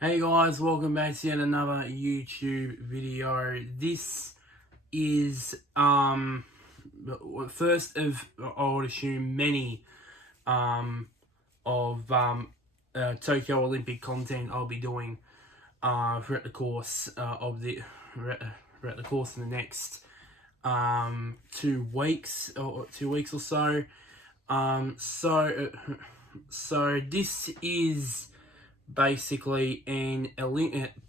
Hey guys, welcome back to yet another YouTube video. This is first of I would assume many of Tokyo Olympic content I'll be doing throughout the course throughout the course of the next 2 weeks or 2 weeks or so. So this is basically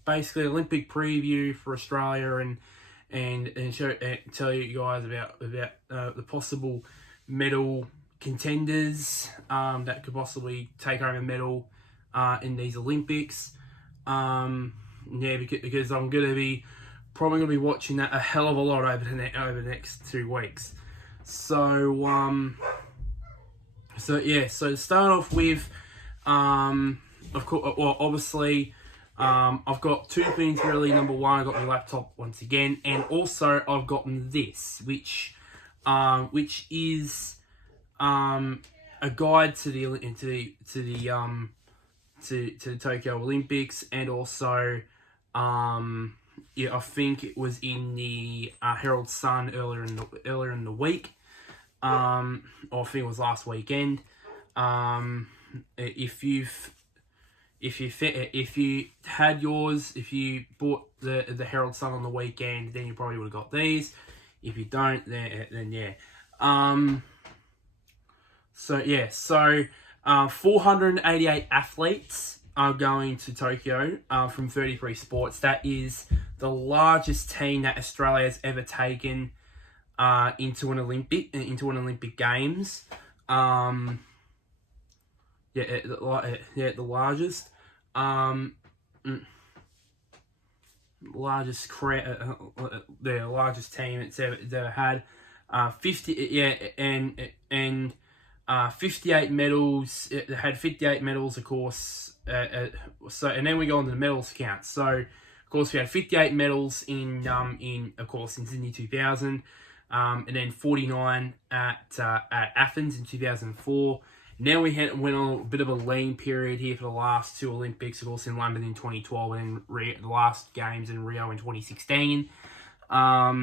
basically Olympic preview for Australia and tell you guys about the possible medal contenders that could possibly take home a medal in these Olympics. Because I'm probably gonna be watching that a hell of a lot over the next 2 weeks. So to start off with, of course, well, obviously, I've got two things really. Number one, I got my laptop once again, and also I've gotten this, which is a guide to the Tokyo Olympics, and also I think it was in the Herald Sun earlier in the week, or I think it was last weekend. If you had yours, if you bought the Herald Sun on the weekend, then you probably would have got these. If you don't, then yeah. So 488 athletes are going to Tokyo from 33 sports. That is the largest team that Australia has ever taken into an Olympic Games. The largest, the largest team it's ever had. 58 medals. It had 58 medals, of course. And then we go on to the medals count. So, of course, we had 58 medals in Sydney 2000, and then 49 at Athens in 2004. Now went on a bit of a lean period here for the last two Olympics, of course, in London in 2012 and the last games in Rio in 2016. But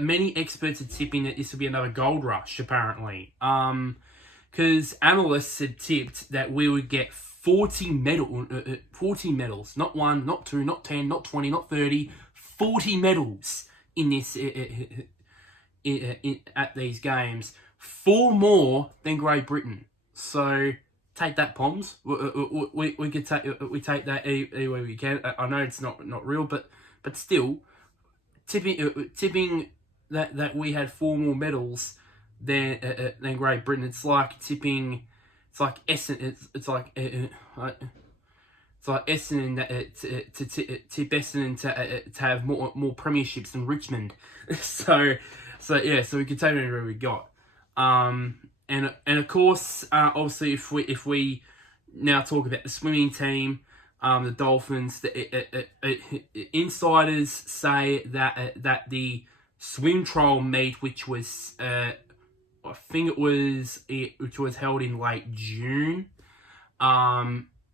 many experts are tipping that this will be another gold rush, apparently. Because analysts had tipped that we would get 40 medals, not one, not two, not 10, not 20, not 30, 40 medals in this at these games. 4 more than Great Britain. So take that, Poms. We could take that any way we can. I know it's not real, but still, tipping that we had 4 more medals than Great Britain. It's like tipping. It's like Essendon. It's like Essendon to tip Essendon to have more premierships than Richmond. So we can take whatever we got. And of course, obviously, if we now talk about the swimming team, the Dolphins, insiders say that the swim trial meet, which was which was held in late June,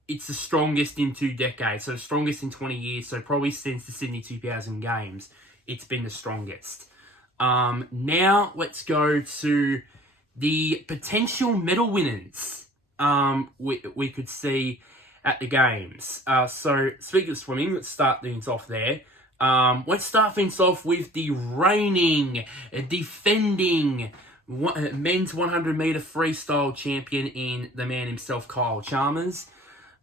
it's the strongest in 2 decades, so the strongest in 20 years, so probably since the Sydney 2000 Games, it's been the strongest. Now let's go to the potential medal winners we could see at the Games. So speaking of swimming, let's start things off there. Let's start things off with the reigning, defending men's 100 meter freestyle champion in the man himself, Kyle Chalmers.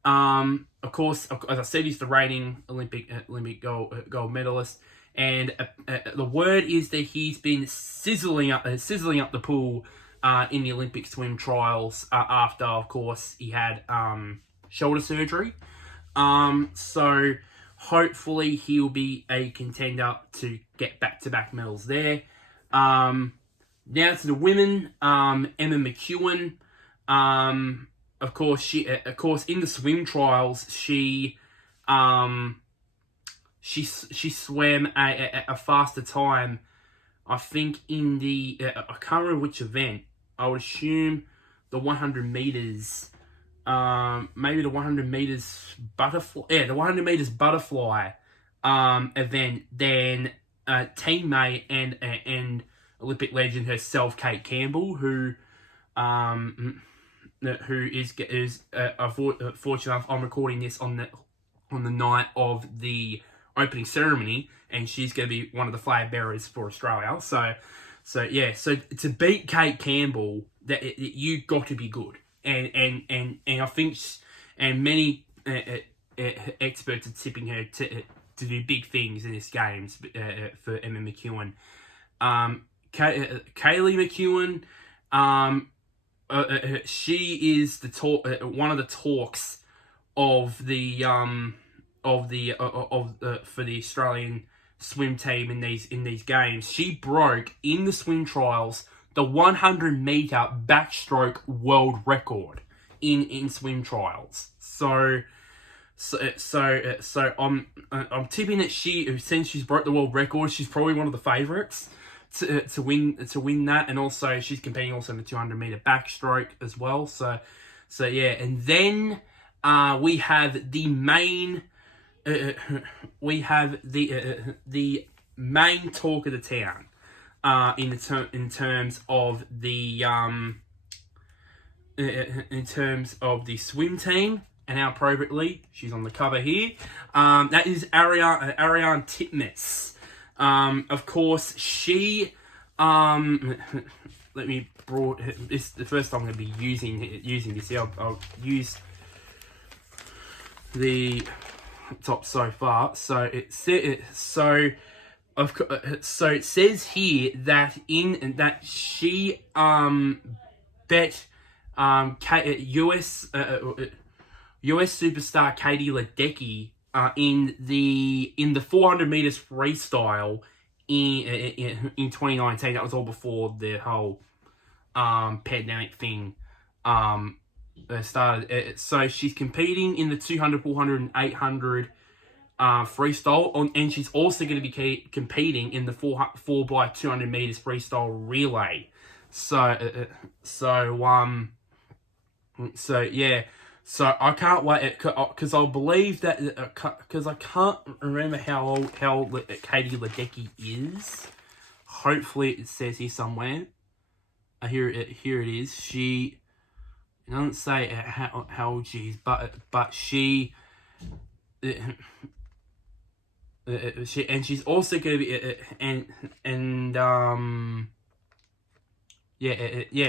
Of course, as I said, he's the reigning Olympic gold medalist. And the word is that he's been sizzling up the pool in the Olympic swim trials after, of course, he had shoulder surgery. So hopefully he'll be a contender to get back-to-back medals there. Now to the women, Emma McEwen. Of course, in the swim trials, she swam a faster time. I think in the I can't remember which event. I would assume the 100 meters maybe the 100 meters butterfly. Yeah, the 100 meters butterfly event. Then teammate and Olympic legend herself, Kate Campbell, who is fortunate. I'm recording this on the night of the opening ceremony, and she's going to be one of the flag bearers for Australia. So to beat Kate Campbell, you got to be good, and I think and many experts are tipping her to do big things in this games for Emma McEwen. Kaylee McEwen, she is one of the talks of the for the Australian swim team in these games. She broke in the swim trials the 100-meter backstroke world record in swim trials. So I'm tipping that since she's broke the world record, she's probably one of the favourites to win that, and also she's competing also in the 200-meter backstroke as well. So yeah, and then we have the main. We have the main talk of the town in terms of the swim team and how appropriately she's on the cover here. That is Ariarne Titmus. Of course, she let me this the first time I'm going to be using this. I'll use the top so far. So it says here that she bet US superstar Katie Ledecky in the 400 meters freestyle in 2019. That was all before the whole pandemic thing started. So she's competing in the 200, 400, and 800 freestyle, and she's also going to be competing in the 4 by 200 meters freestyle relay. So yeah. So I can't wait because I believe that because I can't remember how old Katie Ledecky is. Hopefully it says here somewhere. Here it is. It doesn't say how old she is, but she and she's also going to be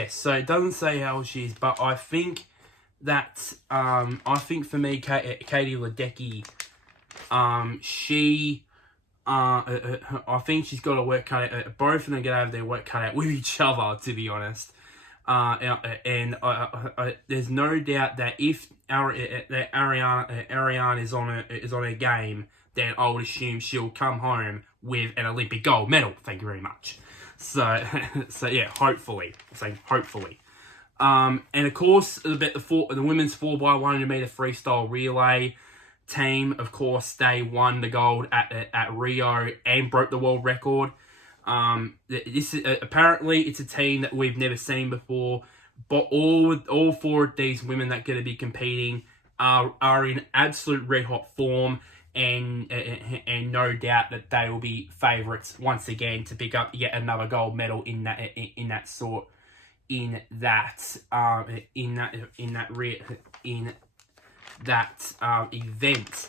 So it doesn't say how old she is, but I think that for me, Katie Ledecky, I think she's got to work cut out. Both of them get out of their work cut out with each other, to be honest. And there's no doubt that if Ariarne is on her game, then I would assume she'll come home with an Olympic gold medal. Thank you very much. So yeah, hopefully. I'm saying hopefully. And of course, the women's 4 by 100 meter freestyle relay team, of course, they won the gold at Rio and broke the world record. This is apparently it's a team that we've never seen before, but all 4 of these women that are going to be competing are in absolute red hot form, and no doubt that they will be favourites once again to pick up yet another gold medal in that event.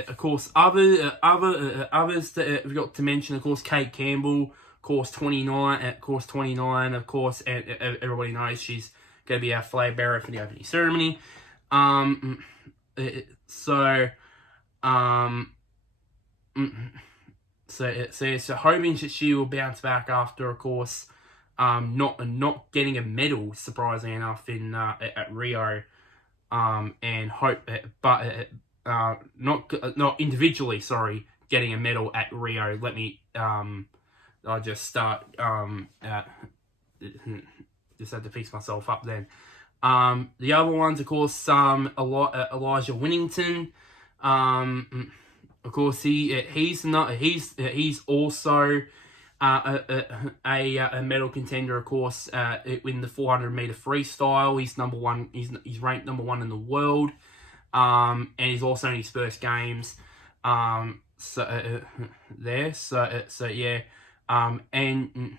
Of course, others that we've got to mention. Of course, Kate Campbell, course 29. Of course, and everybody knows she's going to be our flag bearer for the opening ceremony. So hoping that she will bounce back after, of course, not getting a medal, surprisingly enough, in at Rio, and hope, but not individually. Sorry, getting a medal at Rio. Let me I'll just start just had to fix myself up then. The other ones, of course, Elijah Winnington. Of course, he's also a medal contender, of course, in the 400 meter freestyle. He's number one. He's ranked number one in the world, and he's also in his first games. There. So yeah, and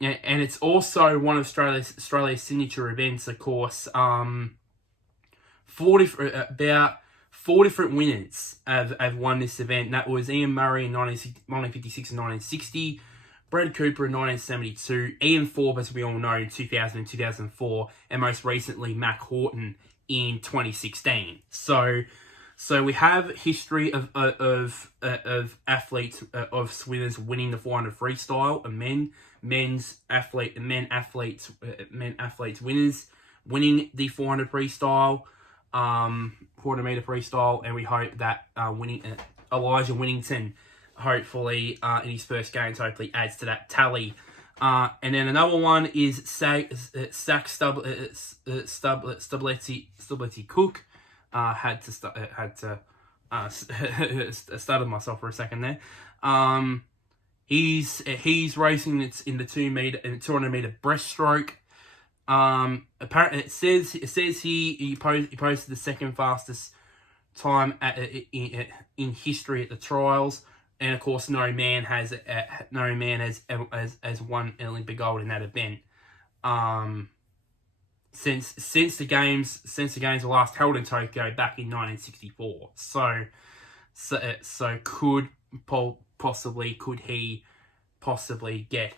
it's also one of Australia's signature events, of course. About 4 different winners have won this event. That was Ian Murray in 1956 and 1960, Brad Cooper in 1972, Ian Thorpe, as we all know, in 2000 and 2004, and most recently Mac Horton in 2016. So we have history of athletes, of swimmers winning the 400 freestyle, and men athletes winners winning the 400 freestyle. 400 meter freestyle, and we hope that Elijah Winnington, hopefully in his first games, hopefully adds to that tally. And then another one is Zach Stubletti Cook. Had to started myself for a second there. He's racing in the 200 meter breaststroke. Apparently it says he posted the second fastest time in history at the trials, and of course no man has won an Olympic gold in that event. Since the games were last held in Tokyo back in 1964. So could he possibly get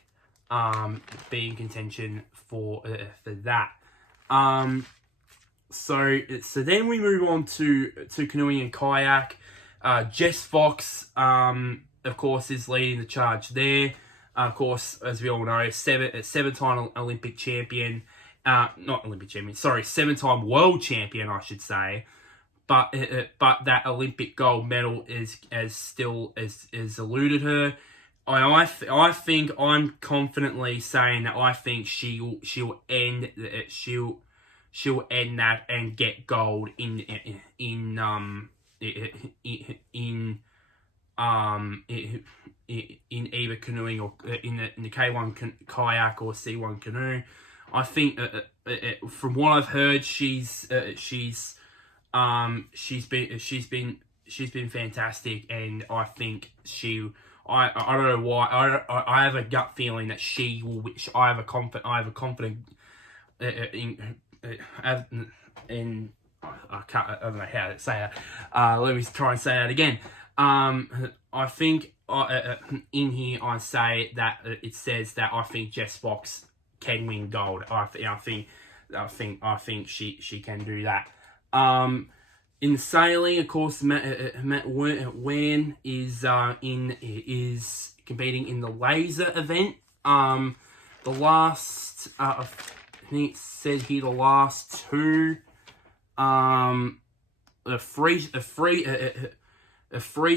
be in contention for that. So then we move on to canoeing and kayak. Jess Fox, of course, is leading the charge there. Of course, as we all know, seven-time Olympic champion. Not Olympic champion. Sorry, 7-time world champion, I should say. But that Olympic gold medal has eluded her. I think I'm confidently saying that I think she'll end that and get gold in either canoeing or in the K1 kayak or C1 canoe. I think from what I've heard, she's been fantastic, and I think I don't know why. I have a gut feeling that she will. I have a confident in. I don't know how to say that. Let me try and say that again. I think in here I say that it says that I think Jess Fox can win gold. I think she can do that. In sailing, of course, Matt Wan is competing in the laser event. The last, I think it said here, the last two, a free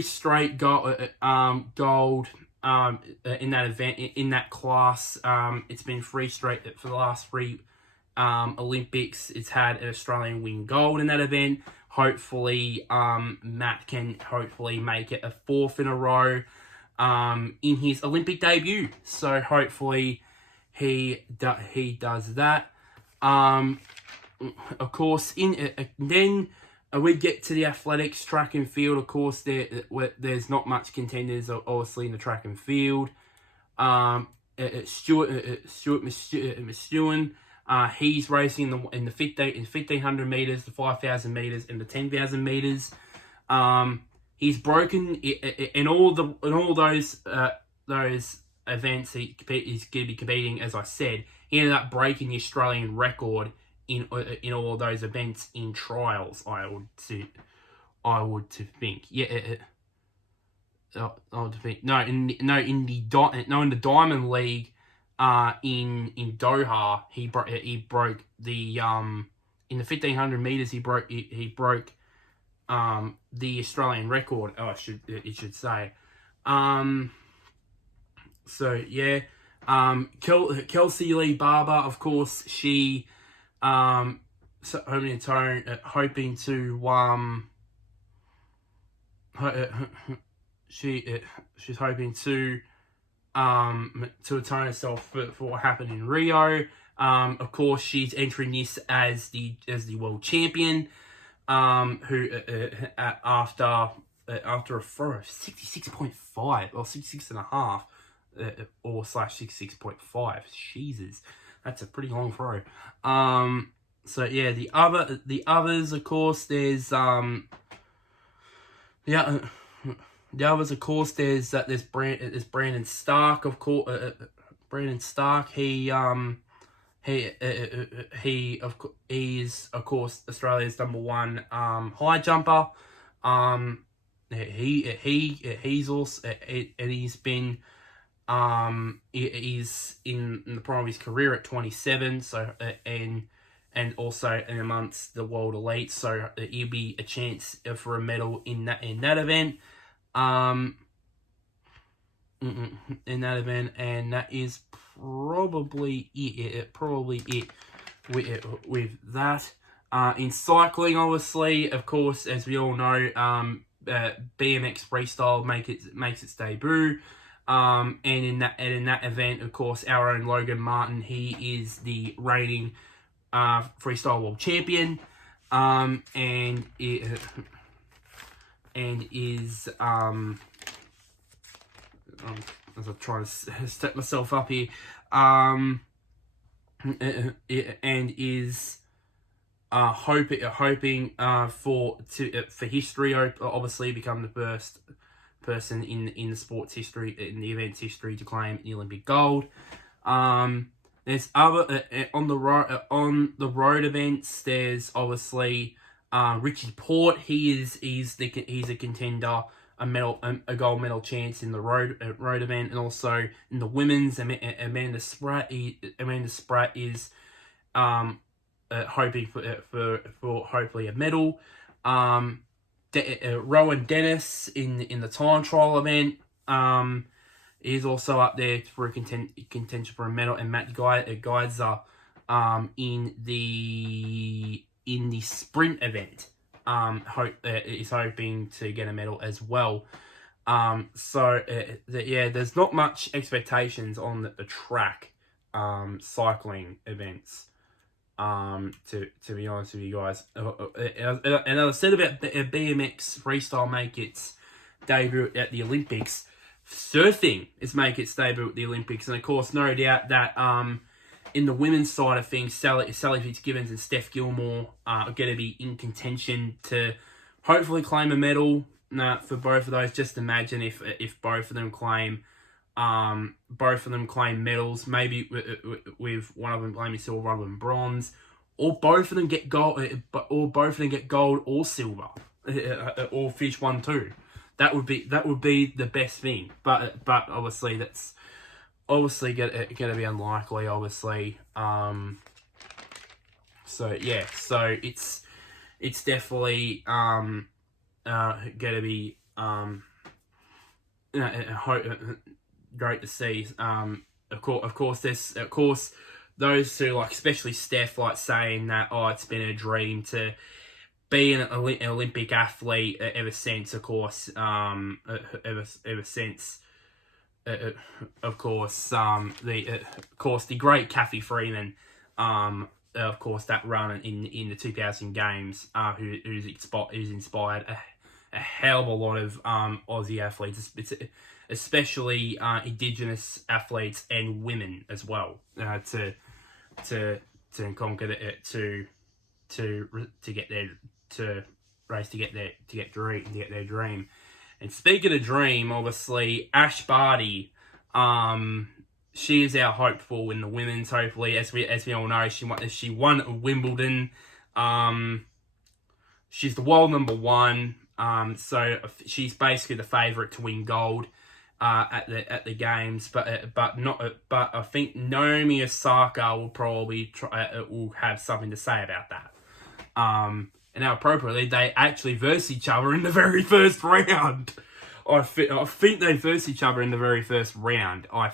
straight gold in that event, in that class. It's been free straight for the last three Olympics. It's had an Australian win gold in that event. Hopefully, Matt can hopefully make it a fourth in a row in his Olympic debut. So hopefully he does that. Of course, then we get to the athletics, track and field. Of course, there's not much contenders, obviously, in the track and field. Stuart Mastuen. He's racing in the 1500 meters, the 5000 meters, and the 10,000 meters. He's broken in all those events. He's going to be competing. As I said, he ended up breaking the Australian record in all of those events in trials. I would think. Yeah. I would think in the Diamond League. In Doha, he broke the in the 1500 meters. He broke the Australian record. It should say. So yeah, Kelsey Lee Barber, of course, she hoping to she's hoping to atone herself for what happened in Rio. Of course, she's entering this as the world champion. Who after a throw of 66.5 or 66.5 or slash 66.5. Jesus, that's a pretty long throw. So yeah, the others, of course, there's the others, of course, there's Brandon Stark, of course. Brandon Stark, he is of course Australia's number one high jumper. He's also and he's been he's in the prime of his career at 27. So and also in amongst the world elite. So he'll be a chance for a medal in that event. In that event, and that is probably it. With that. In cycling, obviously, of course, as we all know, BMX freestyle makes its debut. And in that event, of course, our own Logan Martin, he is the reigning freestyle world champion. And is as I try to step myself up here, and is hoping for history, obviously become the first person in the sports history, in the event's history, to claim the Olympic gold. There's other on the road events. There's obviously Richie Porte. He's a contender, a gold medal chance in the road event, and also in the women's. Amanda Spratt is hoping for hopefully a medal. Rowan Dennis in the time trial event is also up there for a contention for a medal, and Matt Geiser in the sprint event is hoping to get a medal as well. There's not much expectations on the track cycling events. To be honest with you guys, and as I said about BMX freestyle make its debut at the Olympics, surfing is make its debut at the Olympics, and of course, no doubt that in the women's side of things, Sally Fitzgibbons and Steph Gilmore are going to be in contention to hopefully claim a medal for both of those. Just imagine if both of them claim medals, maybe with one of them claiming silver, one of them bronze, or both of them get gold, or silver, or fish 1-2. That would be the best thing. But obviously that's obviously going to be unlikely. Obviously, so it's definitely going to be great to see. Of course, those who like, especially Steph, like saying that it's been a dream to be an Olympic athlete ever since. Of course, ever since. Of course, the great Kathy Freeman. Of course, that run in the 2000 games, who's inspired a hell of a lot of Aussie athletes, especially Indigenous athletes and women as well, to conquer it, to get their dream. And speaking of dream, obviously Ash Barty, she is our hopeful in the women's. Hopefully, as we all know, she won Wimbledon. She's the world number one. So she's basically the favourite to win gold at the games. But I think Naomi Osaka will probably will have something to say about that. And now, appropriately, they actually verse each other in the very first round. I think they verse each other in the very first round. I'm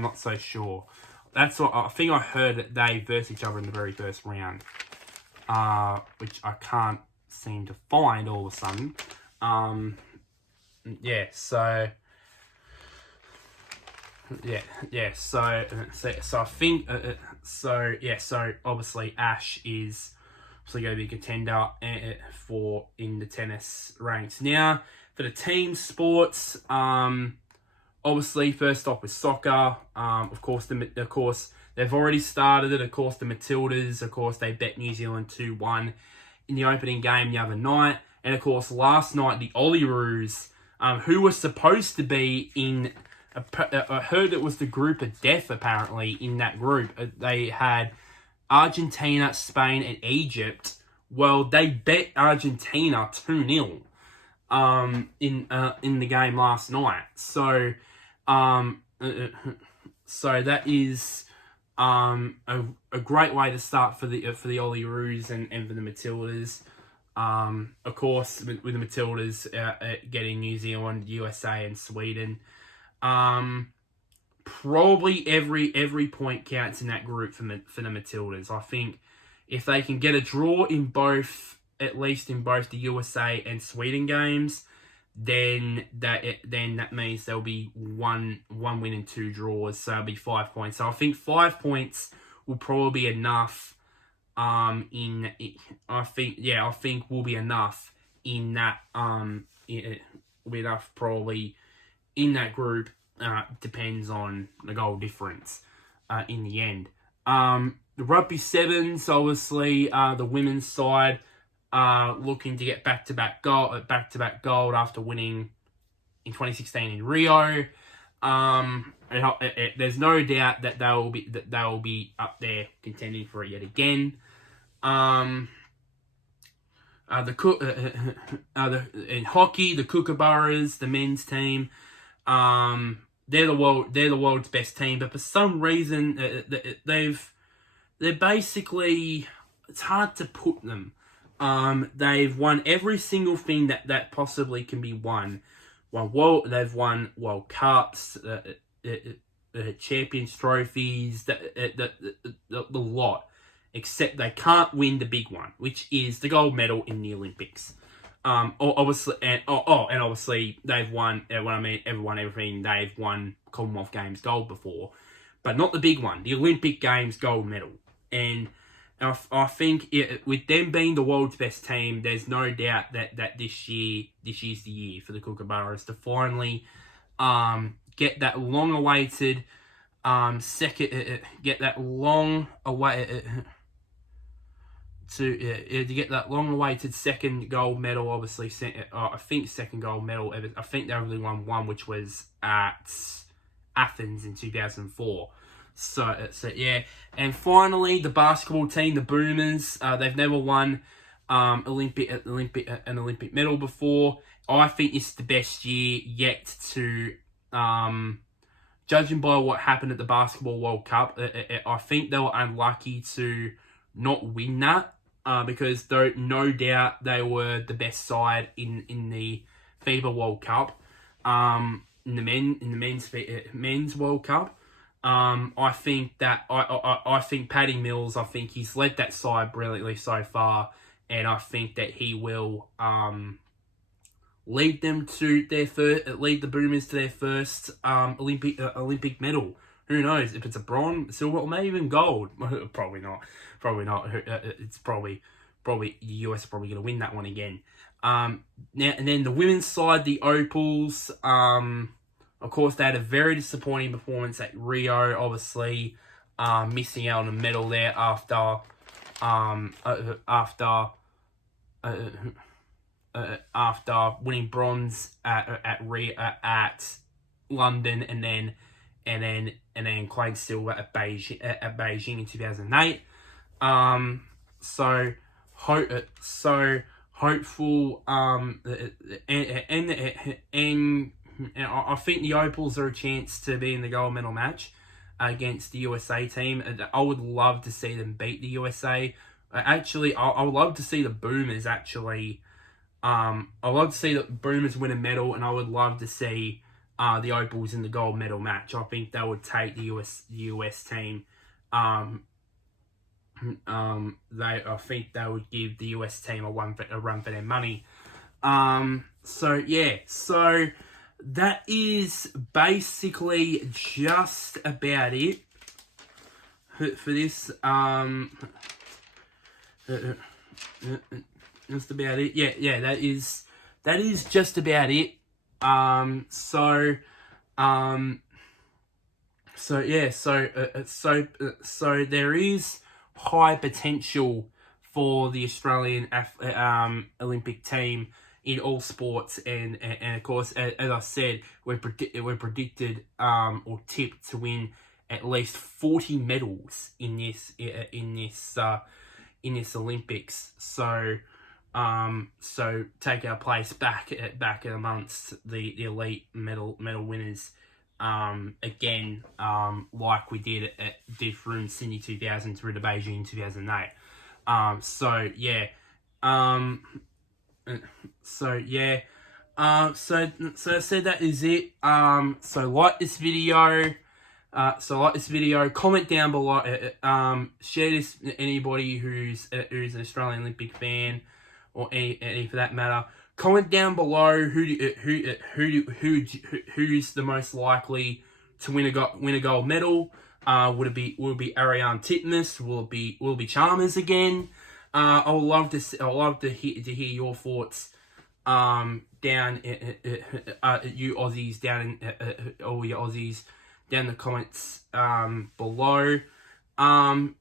not so sure. That's what I think. I heard that they verse each other in the very first round, which I can't seem to find all of a sudden. yeah, so so I think so obviously Ash is obviously going to be a contender for in the tennis ranks. Now for the team sports, obviously first off with soccer, of course they've already started it. Of course the Matildas, of course they bet New Zealand 2-1 in the opening game the other night, and of course last night the Olyroos, who was supposed to be in. I heard it was the group of death, apparently, in that group. They had Argentina, Spain, and Egypt. Well, they bet Argentina 2-0 in the game last night. So so that is a great way to start for the Olyroos and for the Matildas. Of course, with the Matildas getting New Zealand, USA, and Sweden. Probably every point counts in that group for the Matildas. I think if they can get a draw in both, at least in both the USA and Sweden games, then that means there'll be one win and 2 draws, so it'll be 5 points. So I think 5 points will probably be enough. I think will be enough in that. Will be enough probably in that group. Depends on the goal difference in the end. The rugby sevens, obviously, the women's side looking to get back-to-back gold after winning in 2016 in Rio. There's no doubt that they will be up there contending for it yet again. In hockey, the Kookaburras, the men's team, they're the world's best team, but for some reason they're basically, it's hard to put them. They've won every single thing that possibly can be won. They've won World Cups, Champions trophies, the lot, except they can't win the big one, which is the gold medal in the Olympics. Obviously, and obviously they've won. Everything. They've won Commonwealth Games gold before, but not the big one, the Olympic Games gold medal. And I think with them being the world's best team, there's no doubt that this year's the year for the Kookaburras to finally get that long-awaited to get that long-awaited second gold medal. Obviously, I think second gold medal. I think they only won one, which was at Athens in 2004. So yeah. And finally, the basketball team, the Boomers. They've never won an Olympic medal before. I think it's the best year yet to. Judging by what happened at the Basketball World Cup, I think they were unlucky to not win that. Because no doubt they were the best side in the FIBA World Cup, in the men's World Cup. I think Paddy Mills. I think he's led that side brilliantly so far, and I think that he will lead the Boomers to their first Olympic medal. Who knows if it's a bronze, silver, or maybe even gold? Probably not. It's probably the US are probably going to win that one again. Now and then the women's side, the Opals. Of course, they had a very disappointing performance at Rio. Obviously, missing out on a medal there after winning bronze at London and then claimed silver at Beijing in 2008. So hopeful. And I think the Opals are a chance to be in the gold medal match against the USA team. I would love to see them beat the USA. Actually, I would love to see the Boomers actually. I'd love to see the Boomers win a medal, and I would love to see the Opals in the gold medal match. I think that would take the US team. I think they would give the US team a run for their money. that is basically just about it for this. Just about it. Yeah. That is just about it. So there is high potential for the Australian Olympic team in all sports, and of course, as I said, we're predicted or tipped to win at least 40 medals in this Olympics. So take our place back amongst the elite medal winners. Again, like we did from Sydney 2000 through to Beijing 2008. So I said that is it. So like this video. Comment down below. Share this to anybody who's an Australian Olympic fan, or any for that matter. Comment down below who's the most likely to win a gold medal. Will it be Ariarne Titmus? Will it be Chalmers again? I would love to hear your thoughts. Down you Aussies down in all your Aussies down in the comments below. And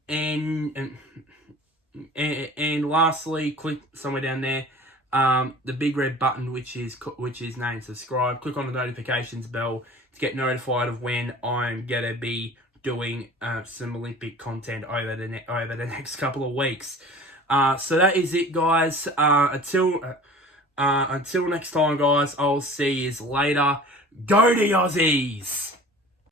lastly, click somewhere down there. The big red button, which is named subscribe. Click on the notifications bell to get notified of when I'm gonna be doing some Olympic content over the next couple of weeks. So that is it, guys. Until next time, guys. I'll see you later. Go the Aussies!